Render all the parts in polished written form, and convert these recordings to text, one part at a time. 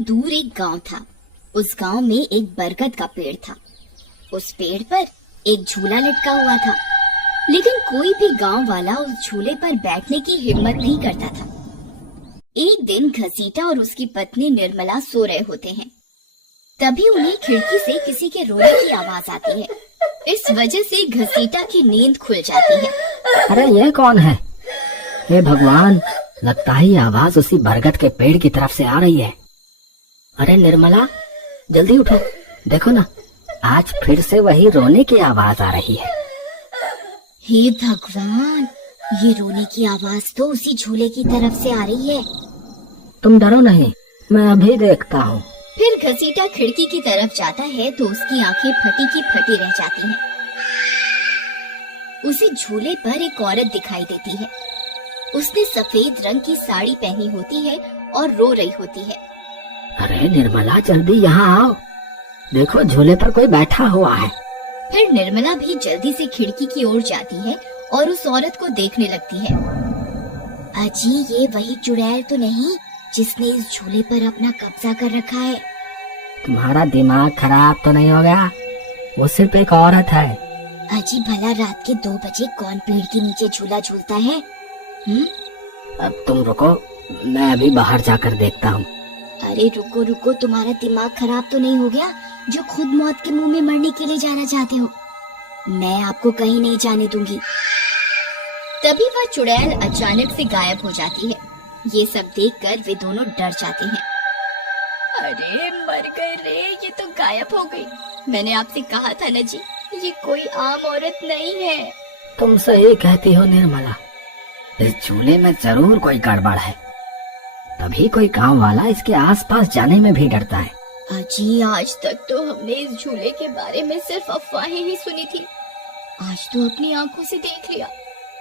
दूर एक गांव था। उस गांव में एक बरगद का पेड़ था। उस पेड़ पर एक झूला लटका हुआ था, लेकिन कोई भी गांव वाला उस झूले पर बैठने की हिम्मत नहीं करता था। एक दिन घसीटा और उसकी पत्नी निर्मला सो रहे होते हैं। तभी उन्हें खिड़की से किसी के रोने की आवाज आती है। इस वजह से घसीटा की नींद खुल जाती है। अरे ये कौन है? हे भगवान, लगता है ये आवाज उसी बरगद के पेड़ की तरफ से आ रही है। अरे निर्मला, जल्दी उठो, देखो ना, आज फिर से वही रोने की आवाज आ रही है। हे भगवान, ये रोने की आवाज तो उसी झूले की तरफ से आ रही है। तुम डरो नहीं, मैं अभी देखता हूँ। फिर घसीटा खिड़की की तरफ जाता है तो उसकी आंखें फटी की फटी रह जाती हैं। उसे झूले पर एक औरत दिखाई देती है। उसने सफेद रंग की साड़ी पहनी होती है और रो रही होती है। अरे निर्मला, जल्दी यहाँ आओ, देखो झूले पर कोई बैठा हुआ है। फिर निर्मला भी जल्दी से खिड़की की ओर जाती है और उस औरत को देखने लगती है। अजी, ये वही चुड़ैल तो नहीं जिसने इस झूले पर अपना कब्जा कर रखा है? तुम्हारा दिमाग खराब तो नहीं हो गया? वो सिर्फ एक औरत है। अजी, भला रात के 2 बजे कौन पेड़ के नीचे झूला झूलता है? अब तुम रुको, मैं अभी बाहर जाकर देखता हूँ। अरे रुको रुको, तुम्हारा दिमाग खराब तो नहीं हो गया जो खुद मौत के मुंह में मरने के लिए जाना चाहते हो? मैं आपको कहीं नहीं जाने दूंगी। तभी वह चुड़ैल अचानक से गायब हो जाती है। ये सब देखकर वे दोनों डर जाते हैं। अरे मर गए रे, ये तो गायब हो गई। मैंने आपसे कहा था ना जी, ये कोई आम औरत नहीं है। तुम सही कहती हो निर्मला, इस झूले में जरूर कोई गड़बड़ है, तभी कोई गांव वाला इसके आसपास जाने में भी डरता है। अजी, आज तक तो हमने इस झूले के बारे में सिर्फ अफवाहें ही सुनी थी। आज तो अपनी आंखों से देख लिया।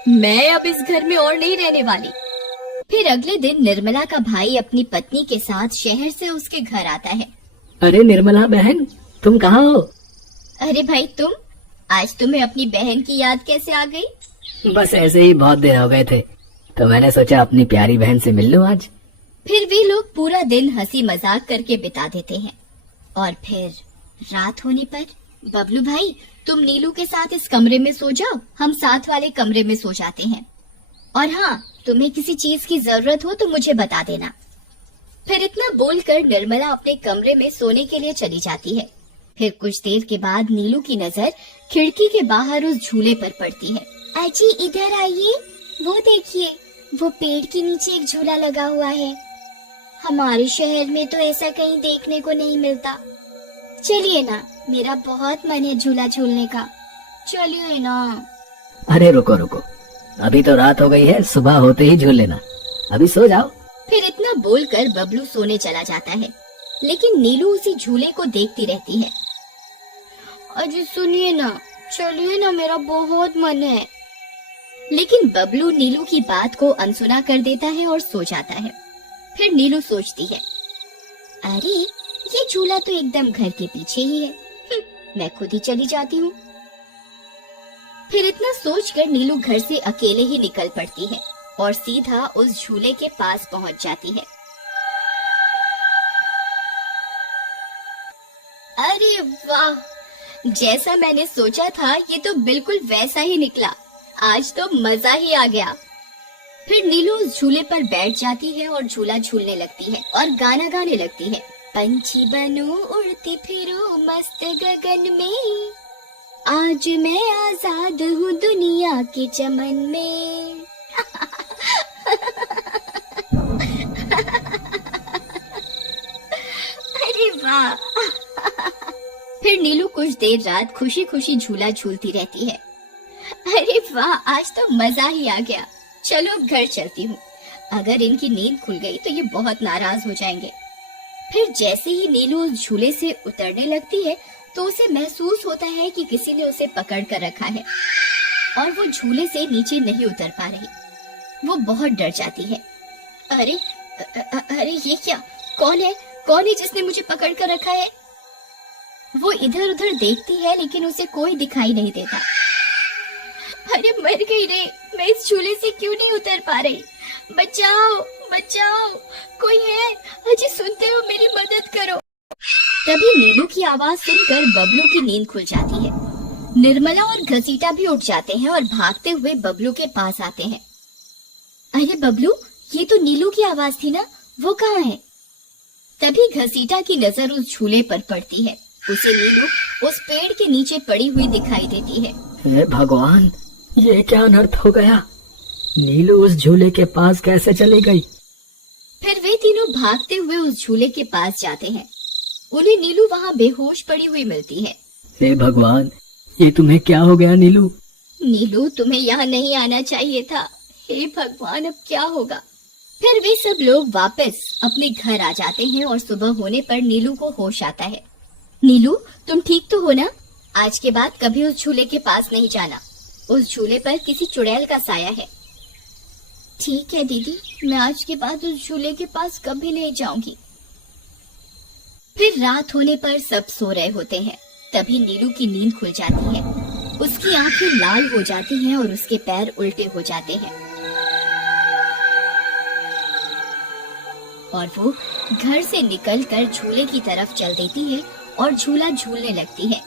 मैं अब इस घर में और नहीं रहने वाली। फिर अगले दिन निर्मला का भाई अपनी पत्नी के साथ शहर से उसके घर आता है। अरे निर्मला बहन, तुम कहाँ हो? अरे भाई, तुम आज तुम्हें अपनी बहन की याद कैसे आ गई? बस ऐसे ही बहुत दिन हो गए थे, तो मैंने सोचा अपनी प्यारी बहन से मिल लूं आज। फिर वे लोग पूरा दिन हंसी मजाक करके बिता देते हैं। और फिर रात होने पर, बबलू भाई, तुम नीलू के साथ इस कमरे में सो जाओ, हम साथ वाले कमरे में सो जाते हैं। और हाँ, तुम्हें किसी चीज की जरूरत हो तो मुझे बता देना। फिर इतना बोलकर निर्मला अपने कमरे में सोने के लिए चली जाती है। फिर कुछ देर के बाद नीलू की नजर खिड़की के बाहर उस झूले पर पड़ती है। अजी, इधर आइए, वो देखिए, वो पेड़ के नीचे एक झूला लगा हुआ है। हमारे शहर में तो ऐसा कहीं देखने को नहीं मिलता। चलिए ना, मेरा बहुत मन है झूला झूलने का, चलिए ना। अरे रुको रुको, अभी तो रात हो गई है, सुबह होते ही झूल लेना, अभी सो जाओ। फिर इतना बोलकर बबलू सोने चला जाता है, लेकिन नीलू उसी झूले को देखती रहती है। अजी सुनिए ना, चलिए ना, मेरा बहुत मन है। लेकिन बबलू नीलू की बात को अनसुना कर देता है और सो जाता है। फिर नीलू सोचती है, अरे ये झूला तो एकदम घर के पीछे ही है, मैं खुद ही चली जाती हूँ। फिर इतना सोचकर नीलू घर से अकेले ही निकल पड़ती है और सीधा उस झूले के पास पहुंच जाती है। अरे वाह, जैसा मैंने सोचा था ये तो बिल्कुल वैसा ही निकला। आज तो मजा ही आ गया। फिर नीलू उस झूले पर बैठ जाती है और झूला झूलने लगती है और गाना गाने लगती है। पंछी बनूं उड़ती फिरूं मस्त गगन में, आज मैं आजाद हूँ दुनिया के चमन में। अरे वाह। फिर नीलू कुछ देर रात खुशी खुशी झूला झूलती रहती है। अरे वाह, आज तो मजा ही आ गया। चलो अब घर चलती हूँ, अगर इनकी नींद खुल गई तो ये बहुत नाराज हो जाएंगे। फिर जैसे ही नीलू उस झूले से उतरने लगती है तो उसे महसूस होता है कि किसी ने उसे पकड़ कर रखा है और वो झूले से नीचे नहीं उतर पा रही। वो बहुत डर जाती है। अरे अरे ये क्या, कौन है जिसने मुझे पकड़ कर रखा है? वो इधर उधर देखती है लेकिन उसे कोई दिखाई नहीं देता। अरे मर गई रे, मैं इस झूले से क्यों नहीं उतर पा रही? बचाओ बचाओ, कोई है? अजी सुनते हो, मेरी मदद करो। तभी नीलू की आवाज सुनकर बबलू की नींद खुल जाती है। निर्मला और घसीटा भी उठ जाते हैं और भागते हुए बबलू के पास आते हैं। अरे बबलू, ये तो नीलू की आवाज थी ना, वो कहाँ है? तभी घसीटा की नजर उस झूले पर पड़ती है। उसे नीलू उस पेड़ के नीचे पड़ी हुई दिखाई देती है। हे भगवान, ये क्या अनर्थ हो गया? नीलू उस झूले के पास कैसे चली गई? फिर वे तीनों भागते हुए उस झूले के पास जाते हैं। उन्हें नीलू वहाँ बेहोश पड़ी हुई मिलती है। हे भगवान, ये तुम्हें क्या हो गया नीलू? नीलू, तुम्हें यहाँ नहीं आना चाहिए था। हे भगवान, अब क्या होगा? फिर वे सब लोग वापस अपने घर आ जाते हैं और सुबह होने पर नीलू को होश आता है। नीलू, तुम ठीक तो हो ना? आज के बाद कभी उस झूले के पास नहीं जाना। उस झूले पर किसी चुड़ैल का साया है। ठीक है दीदी, मैं आज के बाद उस झूले के पास कभी नहीं जाऊंगी। फिर रात होने पर सब सो रहे होते हैं। तभी नीलू की नींद खुल जाती है। उसकी आंखें लाल हो जाती हैं और उसके पैर उल्टे हो जाते हैं और वो घर से निकलकर झूले की तरफ चल देती है और झूला झूलने लगती है।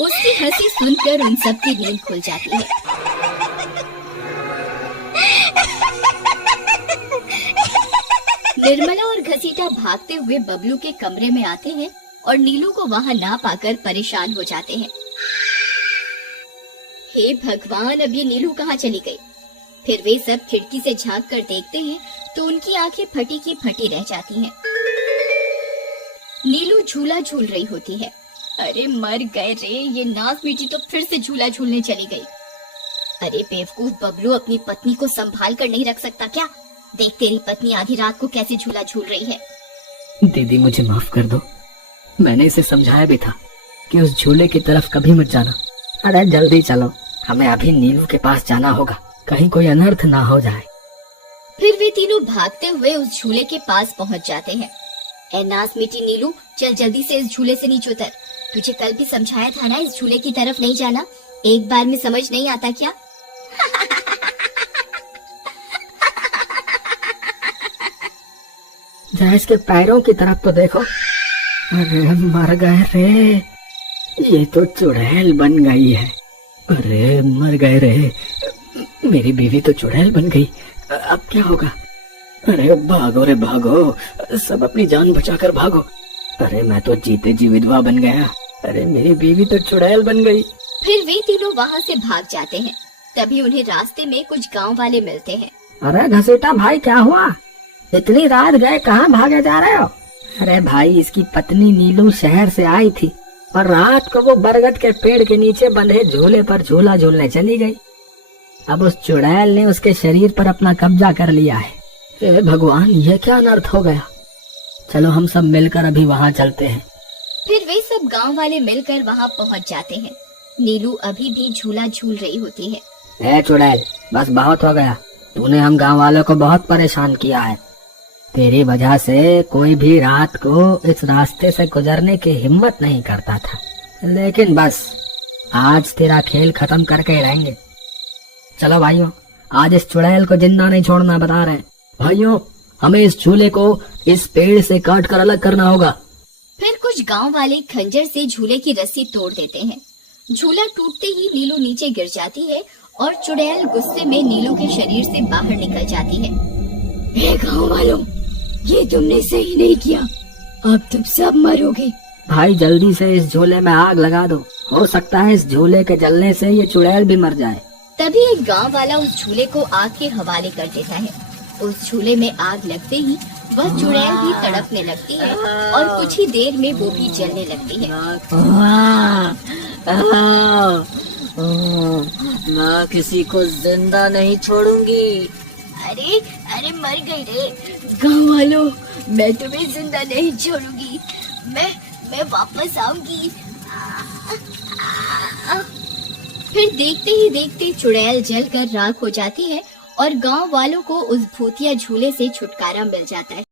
उसकी हंसी सुनकर उन सबकी नींद खुल जाती है। निर्मला और घसीटा भागते हुए बबलू के कमरे में आते हैं और नीलू को वहां ना पाकर परेशान हो जाते हैं। हे भगवान, अब ये नीलू कहाँ चली गई? फिर वे सब खिड़की से झांक कर देखते हैं तो उनकी आंखें फटी की फटी रह जाती हैं। नीलू झूला झूल रही होती है। अरे मर गए रे, ये नाक मीठी तो फिर से झूला झूलने चली गई। अरे बेवकूफ बबलू, अपनी पत्नी को संभाल कर नहीं रख सकता क्या? देख, तेरी पत्नी आधी रात को कैसे झूला झूल रही है। दीदी, मुझे माफ कर दो। मैंने इसे समझाया भी था कि उस झूले की तरफ कभी मत जाना। अरे जल्दी चलो, हमें अभी नीलू के पास जाना होगा, कहीं कोई अनर्थ ना हो जाए। फिर वे तीनों भागते हुए उस झूले के पास पहुंच जाते हैं। ए नास मीठी नीलू, चल जल्दी से इस झूले से नीचे उतर। तुझे कल भी समझाया था ना इस झूले की तरफ नहीं जाना। एक बार में समझ नहीं आता क्या? जरा इसके पैरों की तरफ तो देखो। अरे मर गए रे, ये तो चुड़ैल बन गई है। अरे मर गए रे, मेरी बीवी तो चुड़ैल बन गई। अब क्या होगा? अरे भागो रे भागो, सब अपनी जान बचाकर भागो। अरे मैं तो जीते जी विधवा बन गया। अरे मेरी बीवी तो चुड़ैल बन गई। फिर वे तीनों वहाँ से भाग जाते हैं। तभी उन्हें रास्ते में कुछ गांव वाले मिलते हैं। अरे घसीटा भाई, क्या हुआ? इतनी रात गए, कहाँ भागे जा रहे हो? अरे भाई, इसकी पत्नी नीलू शहर से आई थी और रात को वो बरगद के पेड़ के नीचे बंधे झूले पर झूला झूलने चली गई। अब उस चुड़ैल ने उसके शरीर पर अपना कब्जा कर लिया है। हे भगवान, ये क्या अनर्थ हो गया? चलो हम सब मिलकर अभी वहाँ चलते हैं। फिर वे सब गांव वाले मिलकर वहाँ पहुँच जाते हैं। नीलू अभी भी झूला झूल रही होती है। ए चुड़ैल, बस बहुत हो गया। तूने हम गांव वालों को बहुत परेशान किया है। तेरी वजह से कोई भी रात को इस रास्ते से गुजरने की हिम्मत नहीं करता था, लेकिन बस आज तेरा खेल खत्म करके ही रहेंगे। चलो भाइयों, आज इस चुड़ैल को जिंदा नहीं छोड़ना, बता रहे हैं। भाइयों, हमें इस झूले को इस पेड़ से काट कर अलग करना होगा। फिर कुछ गांव वाले खंजर से झूले की रस्सी तोड़ देते हैं। झूला टूटते ही नीलू नीचे गिर जाती है और चुड़ैल गुस्से में नीलू के शरीर से बाहर निकल जाती है। हे गांव वालों, ये तुमने सही नहीं किया, अब तुम सब मरोगे। भाई जल्दी से इस झूले में आग लगा दो, हो सकता है इस झूले के जलने से ये चुड़ैल भी मर जाए। तभी एक गांव वाला उस झूले को आग के हवाले कर देता है। उस झूले में आग लगते ही वह चुड़ैल भी तड़पने लगती है और कुछ ही देर में वो भी जलने लगती है। मैं किसी को जिंदा नहीं छोड़ूंगी। अरे अरे मर गई रे। गांव वालों, मैं तुम्हें जिंदा नहीं छोड़ूंगी, मैं वापस आऊंगी। फिर देखते ही देखते चुड़ैल जलकर राख हो जाती है और गांव वालों को उस भूतिया झूले से छुटकारा मिल जाता है।